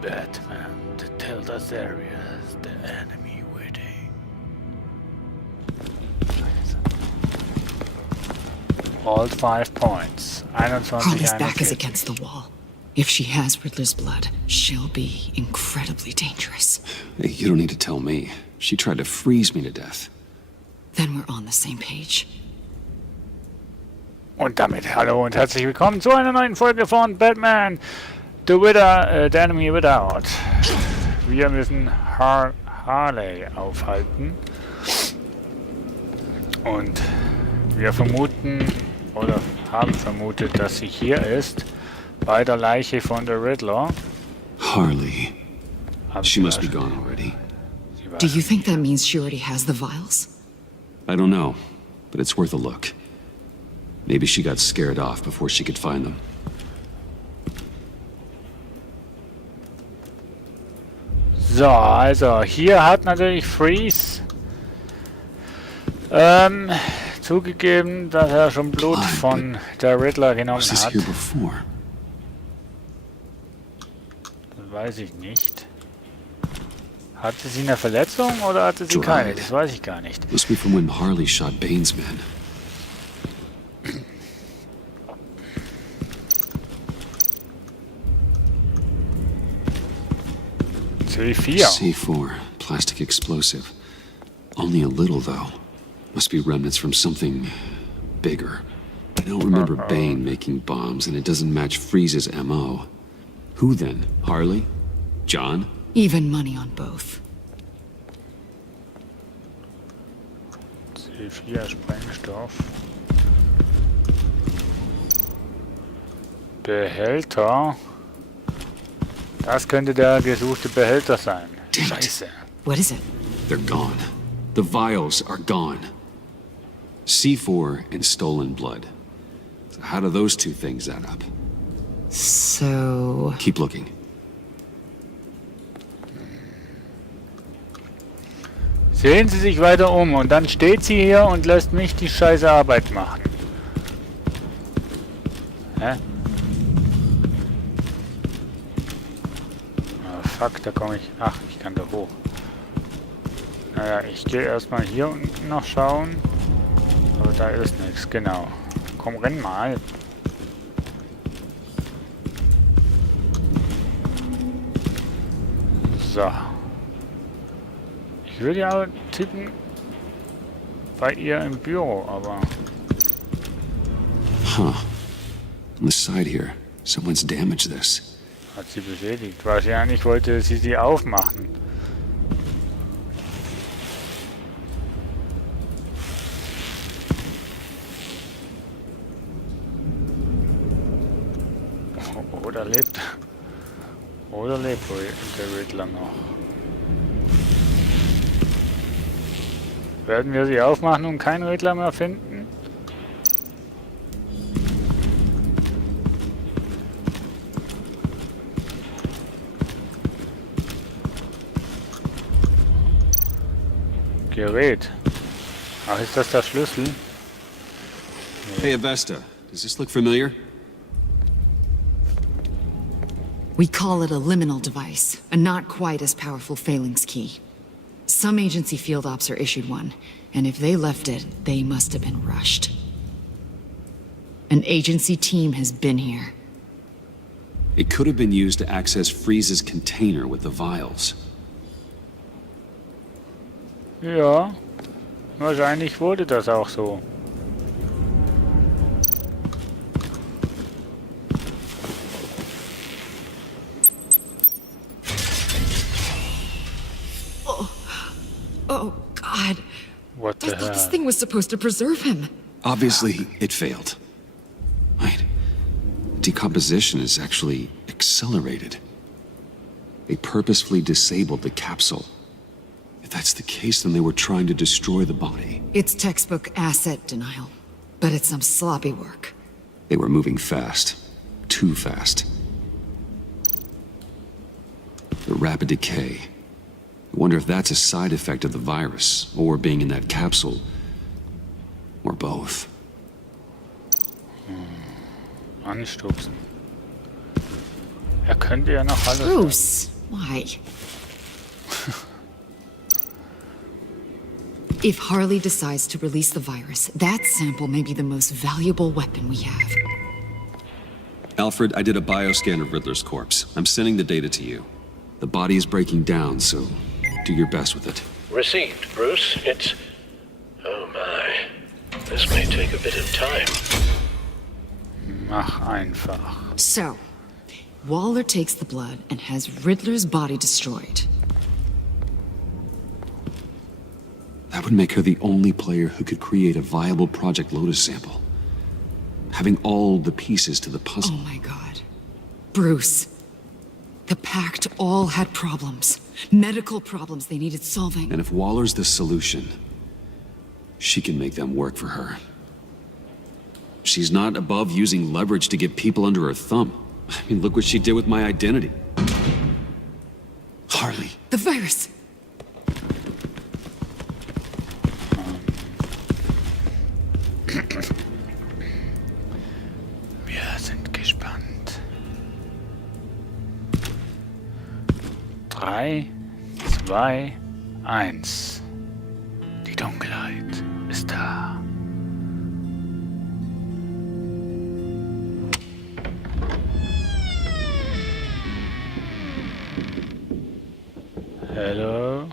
Batman, the Telltale Series, the enemy waiting. All 5 points. 21, Holly's back is 41. against the wall. If she has Riddler's blood, she'll be incredibly dangerous. Hey, you don't need to tell me. She tried to freeze me to death. Then we're on the same page. Und damit hallo und herzlich willkommen zu einer neuen Folge von Batman, the Enemy Without. Wir müssen Harley aufhalten. Und wir vermuten, oder haben vermutet, dass sie hier ist, bei der Leiche von der Riddler. Harley. She must be gone already. Do you think that means she already has the vials? I don't know, but it's worth a look. Maybe she got scared off before she could find them. So, also hier hat natürlich Freeze zugegeben, dass er schon Blut von der Riddler genommen Was is hat. here before? Das weiß ich nicht. Hatte sie eine Verletzung oder hatte sie keine? Das weiß ich gar nicht. Must be from when Harley shot Bane's men. C4. C4, plastic explosive. Only a little, though. Must be remnants from something bigger. I don't remember Bane making bombs, and it doesn't match Freeze's MO. Who then? Harley? John? Even money on both. C4 Sprengstoff. Behälter. Das könnte der gesuchte Behälter sein. Scheiße. What is it? They're gone. The vials are gone. C4 and stolen blood. So how do those two things add up? So... Keep looking. Sehen Sie sich weiter um und dann steht sie hier und lässt mich die scheiße Arbeit machen. Hä? Ah, fuck, da komme ich... Ach, ich kann da hoch. Naja, ich gehe erstmal hier unten noch schauen. Aber da ist nichts, genau. Komm, renn mal. So. Ich würde ja tippen bei ihr im Büro, aber... Huh. On the side here, someone's damaged this. Hat sie beschädigt. Wahrscheinlich wollte sie aufmachen. Oder lebt der Riddler noch? Werden wir sie aufmachen und keinen Riddler mehr finden? Gerät. Ach, ist das der Schlüssel? Hey, Avesta, does this look familiar? We call it a liminal device, a not quite as powerful phalanx key. Some agency field ops are issued one, and if they left it, they must have been rushed. An agency team has been here. It could have been used to access Freeze's container with the vials. Ja, wahrscheinlich wurde das auch so. Oh, God. What I the thought this hell? thing was supposed to preserve him. Obviously, it failed. Wait. Decomposition is actually accelerated. They purposefully disabled the capsule. If that's the case, then they were trying to destroy the body. It's textbook asset denial, but it's some sloppy work. They were moving fast. Too fast. The rapid decay. I wonder if that's a side effect of the virus, or being in that capsule, or both. Anstupsen. Er könnte ja noch alles... Bruce, why? If Harley decides to release the virus, that sample may be the most valuable weapon we have. Alfred, I did a bioscan of Riddler's corpse. I'm sending the data to you. The body is breaking down, so do your best with it. Received, Bruce. It's... Oh my. This may take a bit of time. Mach einfach. So, Waller takes the blood and has Riddler's body destroyed. That would make her the only player who could create a viable Project Lotus sample. Having all the pieces to the puzzle. Oh my god. Bruce. The Pact all had problems. Medical problems they needed solving. And if Waller's the solution, she can make them work for her. She's not above using leverage to get people under her thumb. I mean, look what she did with my identity. Harley. The virus! Wir sind gespannt. 3, 2, 1. Die Dunkelheit ist da. Hello?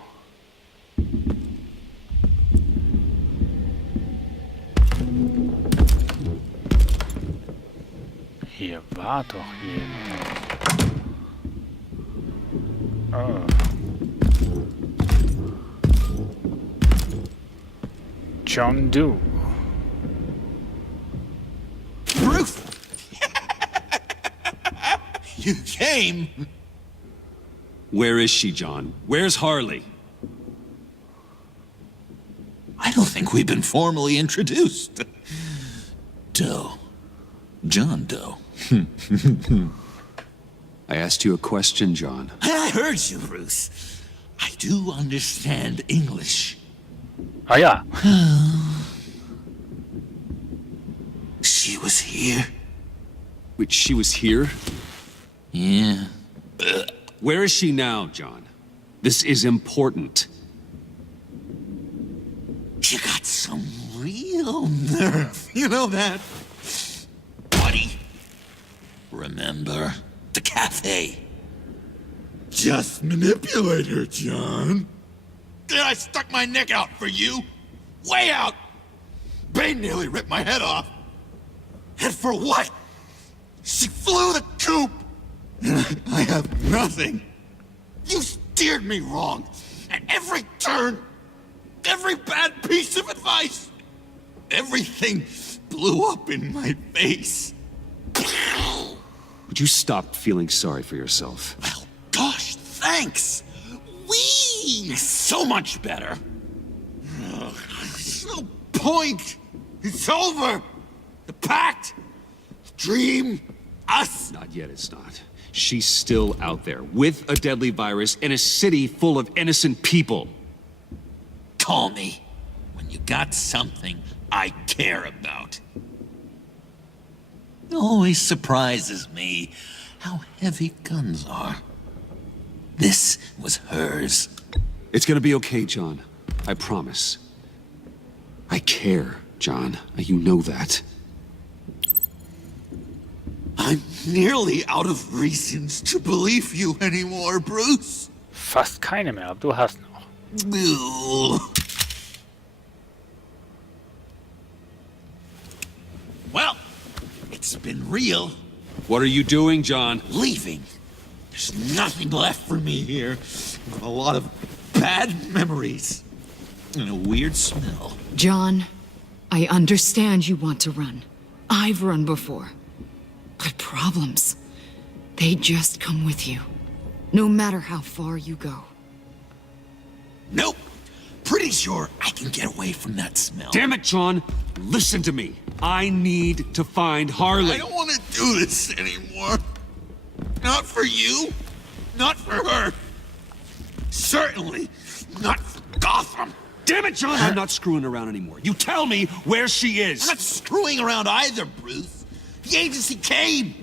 Hier war doch jemand. Oh. John Doe. Bruce! You came! Where is she, John? Where's Harley? I don't think we've been formally introduced. Doe. John Doe. I asked you a question, John. I heard you, Bruce. I do understand English. Ah ja. She was here? Wait, she was here? Yeah. Where is she now, John? This is important. You got some real nerve. You know that? Buddy. Remember the cafe? Just manipulate her, John. Then I stuck my neck out for you. Way out. Bane nearly ripped my head off. And for what? She flew the coop. And I have nothing. You steered me wrong. At every turn. Every bad piece of advice. Everything blew up in my face. Would you stop feeling sorry for yourself? Well, gosh, thanks. So much better. Ugh, there's no point. It's over. The pact. The dream. Us. Not yet, it's not. She's still out there, with a deadly virus, in a city full of innocent people. Call me when you got something I care about. It always surprises me how heavy guns are. This was hers. It's gonna be okay, John. I promise. I care, John. You know that. I'm nearly out of reasons to believe you anymore, Bruce. Fast keine mehr, aber du hast noch. Well, it's been real. What are you doing, John? Leaving. There's nothing left for me here. A lot of bad memories. And a weird smell. John, I understand you want to run. I've run before. But problems, they just come with you. No matter how far you go. Nope. Pretty sure I can get away from that smell. Damn it, John! Listen to me. I need to find Harley. I don't want to do this anymore. Not for you. Not for her. Certainly not for Gotham. Damn it, John! I'm not screwing around anymore. You tell me where she is. I'm not screwing around either, Bruce. The agency came.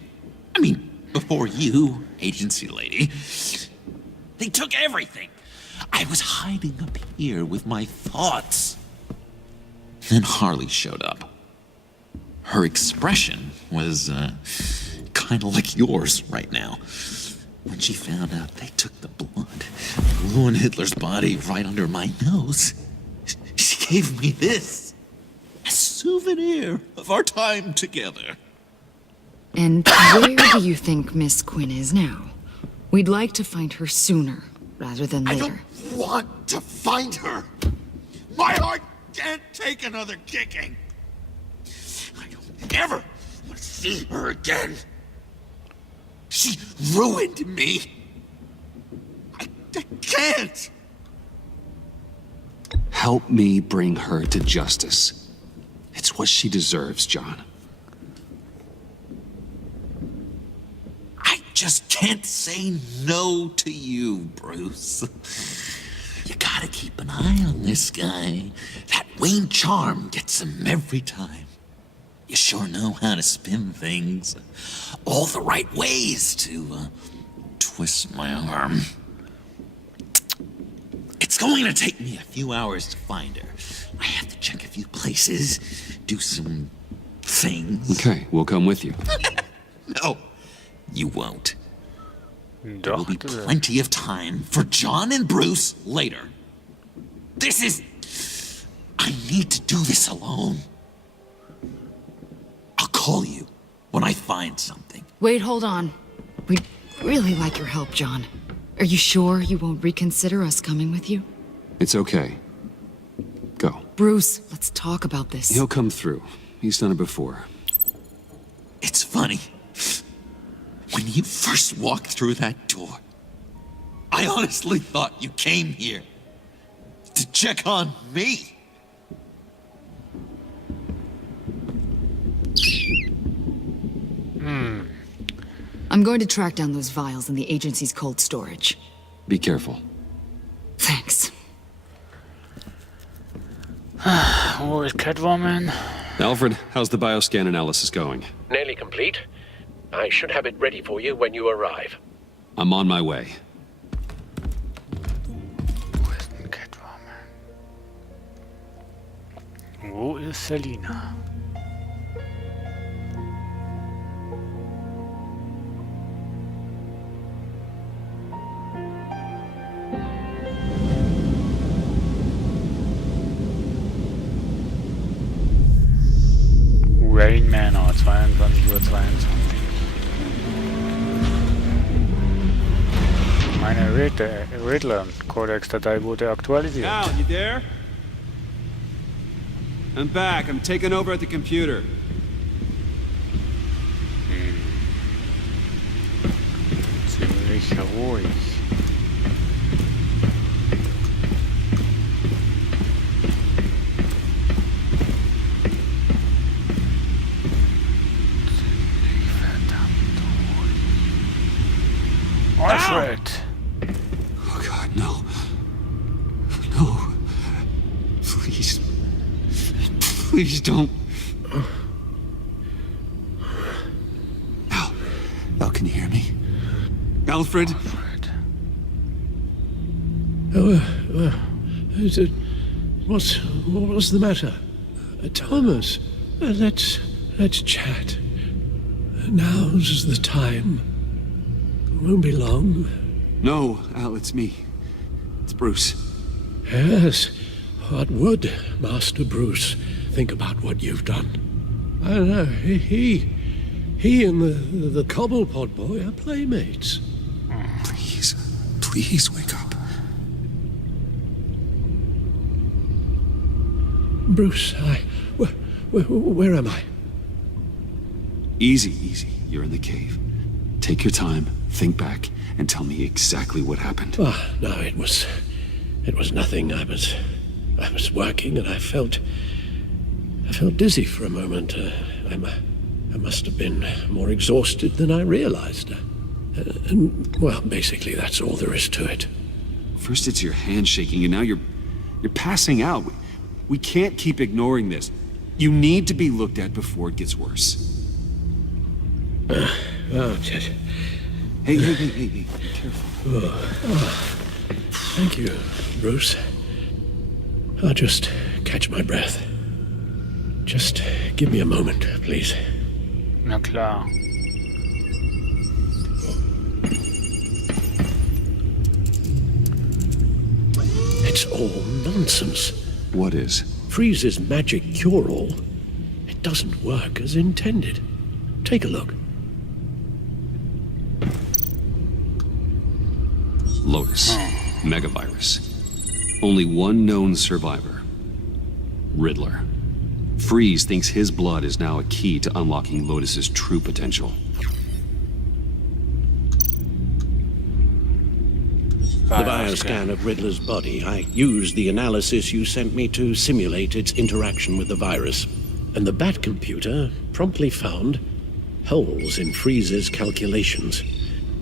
I mean, before you, agency lady. They took everything. I was hiding up here with my thoughts. Then Harley showed up. Her expression was, kind of like yours right now. When she found out they took the blood and ruined Hitler's body right under my nose, she gave me this. A souvenir of our time together. And where do you think Miss Quinn is now? We'd like to find her sooner, rather than I later. don't want to find her. My heart can't take another kicking. I don't ever want to see her again. She ruined me. I can't. Help me bring her to justice. It's what she deserves, John. I just can't say no to you, Bruce. You gotta keep an eye on this guy. That Wayne charm gets him every time. You sure know how to spin things. All the right ways to, twist my arm. It's going to take me a few hours to find her. I have to check a few places, do some things. Okay, we'll come with you. No, you won't. There will be Dachte, plenty of time for John and Bruce later. This is... I need to do this alone. I'll call you when I find something. Wait, hold on. We'd really like your help, John. Are you sure you won't reconsider us coming with you? It's okay. Go. Bruce, let's talk about this. He'll come through. He's done it before. It's funny. When you first walked through that door, I honestly thought you came here to check on me. I'm going to track down those vials in the agency's cold storage. Be careful. Thanks. Wo ist Catwoman? Alfred, how's the bioscan analysis going? Nearly complete. I should have it ready for you when you arrive. I'm on my way. Wo ist denn Catwoman? Wo ist Selina? Rain Manor, 22:22 Uhr. Meine Riddler-Codex-Datei wurde aktualisiert. Al, you there? I'm back. I'm taking over at the computer. Ziemlich ruhig. Alfred! Oh God, no. No. Please. Please don't. Al, can you hear me? Alfred? Alfred. Is it, what was the matter? Thomas, let's chat. Now's the time. Won't be long. No, Al, it's me. It's Bruce. Yes, what would Master Bruce think about what you've done? I don't know, he and the Cobblepot boy are playmates. Please wake up. Bruce, where am I? Easy. You're in the cave. Take your time, think back, and tell me exactly what happened. No, it was nothing. I was working and I felt dizzy for a moment. I must have been more exhausted than I realized. And, well, basically that's all there is to it. First it's your hand shaking, and now you're passing out. We can't keep ignoring this. You need to be looked at before it gets worse. Oh, just... Hey, be careful. Thank you, Bruce. I'll just catch my breath. Just give me a moment, please. Na klar. It's all nonsense. What is? Freeze's magic cure-all. It doesn't work as intended. Take a look. Lotus. Megavirus. Only one known survivor. Riddler. Freeze thinks his blood is now a key to unlocking Lotus's true potential. The bioscan of Riddler's body, I used the analysis you sent me to simulate its interaction with the virus. And the Bat computer promptly found holes in Freeze's calculations.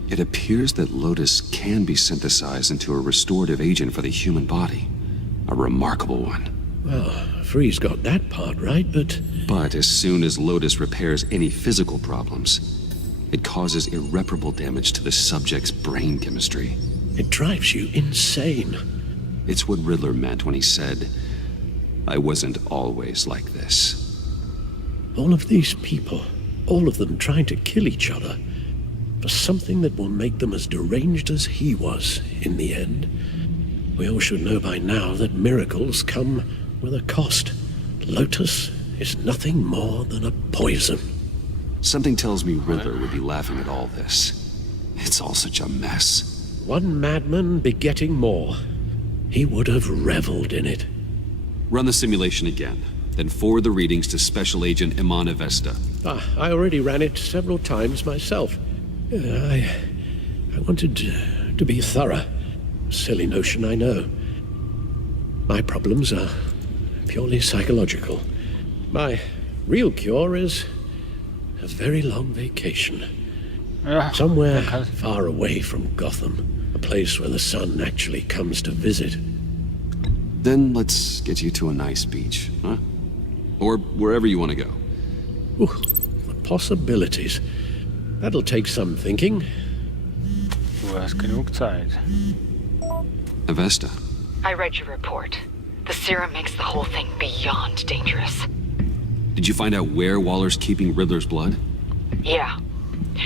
It appears that Lotus can be synthesized into a restorative agent for the human body. A remarkable one. Well, Freeze got that part right, but... But as soon as Lotus repairs any physical problems, it causes irreparable damage to the subject's brain chemistry. It drives you insane. It's what Riddler meant when he said, "I wasn't always like this." All of these people, all of them trying to kill each other, for something that will make them as deranged as he was in the end. We all should know by now that miracles come with a cost. Lotus is nothing more than a poison. Something tells me Riddler would be laughing at all this. It's all such a mess. One madman begetting more. He would have reveled in it. Run the simulation again, then forward the readings to Special Agent Imana Vesta. I already ran it several times myself. I wanted to be thorough. Silly notion, I know. My problems are purely psychological. My real cure is a very long vacation. Somewhere far away from Gotham. A place where the sun actually comes to visit. Then let's get you to a nice beach, huh? Or wherever you want to go. Ooh, the possibilities. That'll take some thinking. Du hast genug Zeit. Avesta. I read your report. The serum makes the whole thing beyond dangerous. Did you find out where Waller's keeping Riddler's blood? Yeah.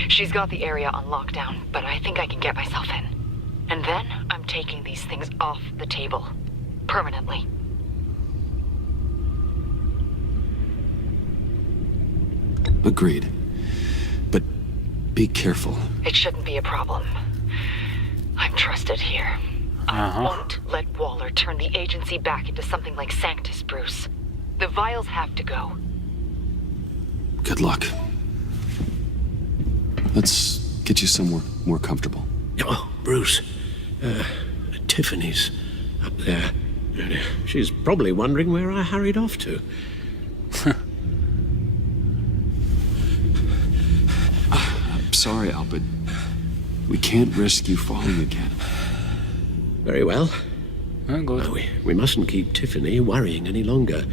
She's got the area on lockdown, but I think I can get myself in. And then I'm taking these things off the table. Permanently. Agreed. But be careful. It shouldn't be a problem. I'm trusted here. I won't let Waller turn the agency back into something like Sanctus, Bruce. The vials have to go. Good luck. Let's get you somewhere more comfortable. Oh, Bruce. Tiffany's up there. She's probably wondering where I hurried off to. I'm sorry, Al, but we can't risk you falling again. Very well. Good. We mustn't keep Tiffany worrying any longer.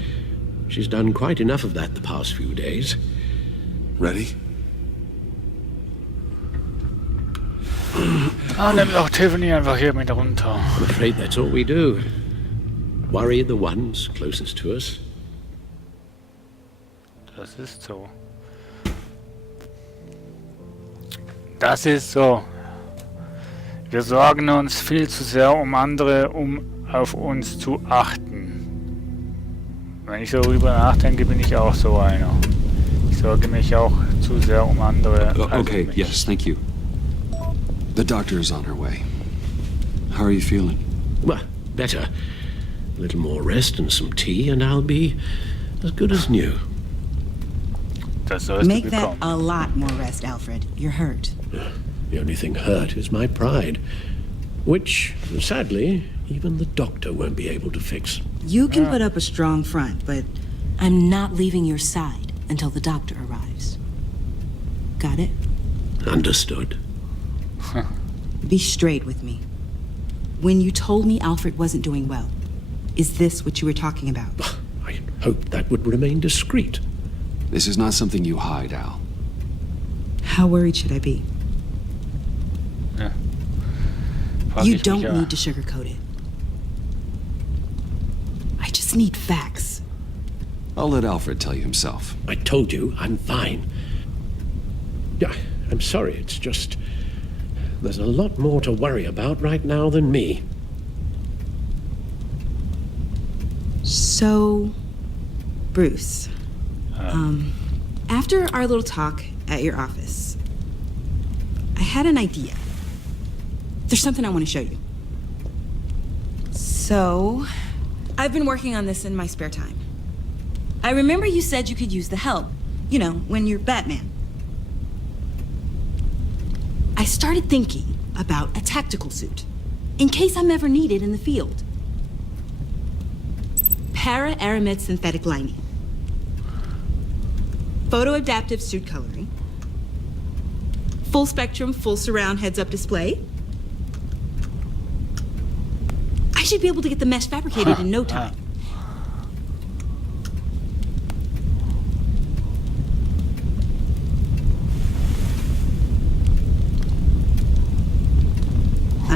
She's done quite enough of that the past few days. Ready? Nimm doch Tiffany einfach hier mit runter. I'm afraid that's all we do. Worry the ones closest to us. Das ist so. Das ist so. Wir sorgen uns viel zu sehr um andere, um auf uns zu achten. Wenn ich so darüber nachdenke, bin ich auch so einer. Ich sorge mich auch zu sehr um andere. Okay, yes, thank you. The doctor is on her way. How are you feeling? Well, better. A little more rest and some tea, and I'll be as good as new. Das sollst Make du that bekommen. a lot more rest, Alfred. You're hurt. The only thing hurt is my pride, which, sadly, even the doctor won't be able to fix. You can put up a strong front, but I'm not leaving your side until the doctor arrives. Got it? Understood. Be straight with me. When you told me Alfred wasn't doing well, is this what you were talking about? I hoped that would remain discreet. This is not something you hide, Al. How worried should I be? Ja. Frag You ich mich don't ja. need to sugarcoat it. I just need facts. I'll let Alfred tell you himself. I told you, I'm fine. Yeah, I'm sorry, it's just... There's a lot more to worry about right now than me. So, Bruce, after our little talk at your office, I had an idea. There's something I want to show you. So, I've been working on this in my spare time. I remember you said you could use the help, you know, when you're Batman. I started thinking about a tactical suit, in case I'm ever needed in the field. Para-aramid synthetic lining. Photo-adaptive suit coloring. Full spectrum, full surround heads-up display. I should be able to get the mesh fabricated in no time.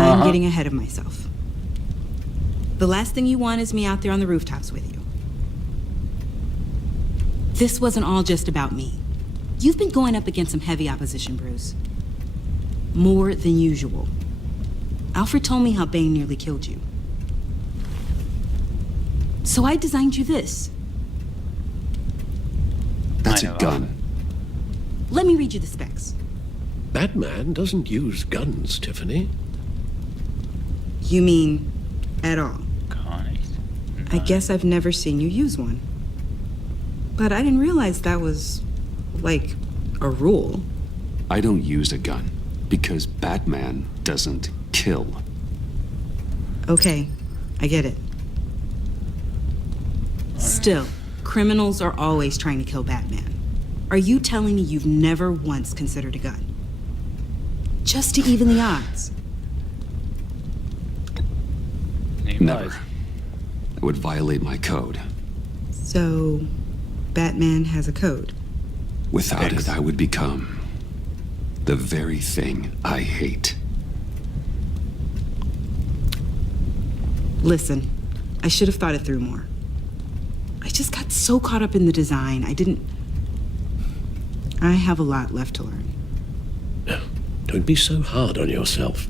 I'm getting ahead of myself. The last thing you want is me out there on the rooftops with you. This wasn't all just about me. You've been going up against some heavy opposition, Bruce. More than usual. Alfred told me how Bane nearly killed you. So I designed you this. That's a gun. Let me read you the specs. Batman doesn't use guns, Tiffany. You mean at all? Gar nicht. I guess I've never seen you use one. But I didn't realize that was, like, a rule. I don't use a gun because Batman doesn't kill. Okay, I get it. Still, criminals are always trying to kill Batman. Are you telling me you've never once considered a gun? Just to even the odds? Never. That would violate my code. So, Batman has a code. Without it, I would become the very thing I hate. Listen, I should have thought it through more. I just got so caught up in the design, I have a lot left to learn. No, don't be so hard on yourself.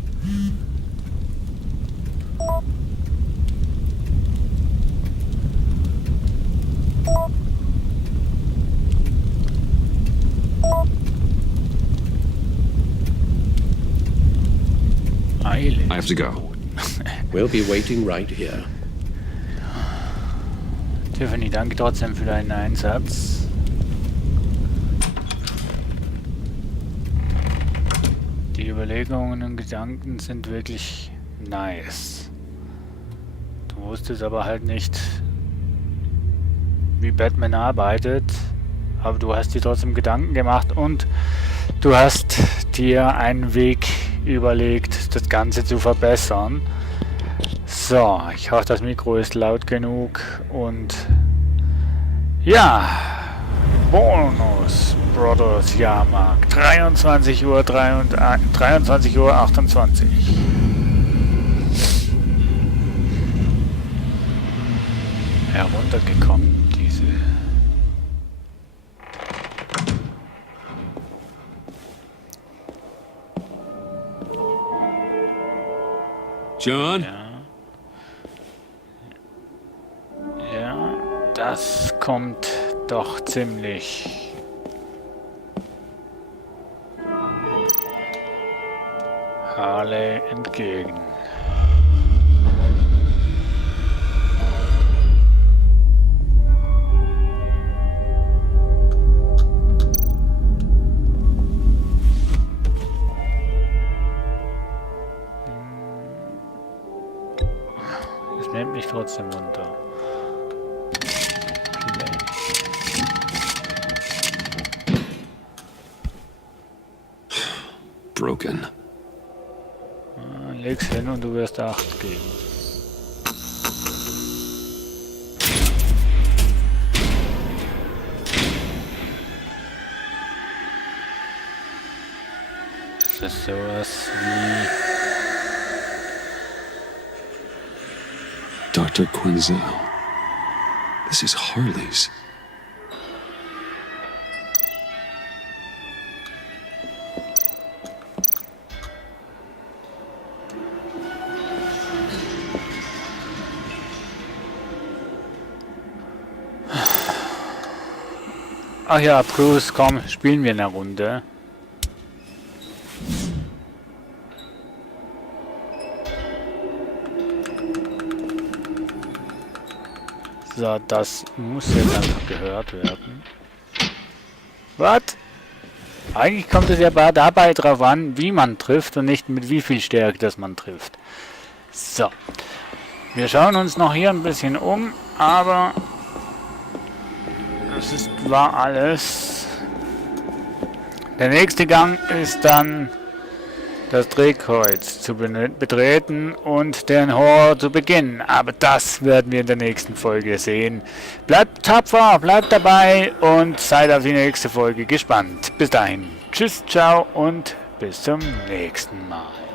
I have to go. We'll be waiting right here. Tiffany, danke trotzdem für deinen Einsatz. Die Überlegungen und Gedanken sind wirklich nice. Du wusstest aber halt nicht, wie Batman arbeitet, aber du hast dir trotzdem Gedanken gemacht und du hast dir einen Weg überlegt, das Ganze zu verbessern. So, ich hoffe, das Mikro ist laut genug und ja, Bonus Brothers Jahrmarkt, 23:28 Uhr. Heruntergekommen, diese. John? Ja, das kommt doch ziemlich Harley entgegen. Es nimmt mich trotzdem runter. Broken. Leg's hin und du wirst 8 geben. Das ist sowas wie... Dr. Quinzel. This is Harley's. Ach ja, Bruce, komm, spielen wir eine Runde. So, das muss jetzt einfach gehört werden. Was? Eigentlich kommt es ja dabei drauf an, wie man trifft und nicht mit wie viel Stärke das man trifft. So. Wir schauen uns noch hier ein bisschen um, aber das war alles. Der nächste Gang ist dann das Drehkreuz zu betreten und den Horror zu beginnen. Aber das werden wir in der nächsten Folge sehen. Bleibt tapfer, bleibt dabei und seid auf die nächste Folge gespannt. Bis dahin. Tschüss, ciao und bis zum nächsten Mal.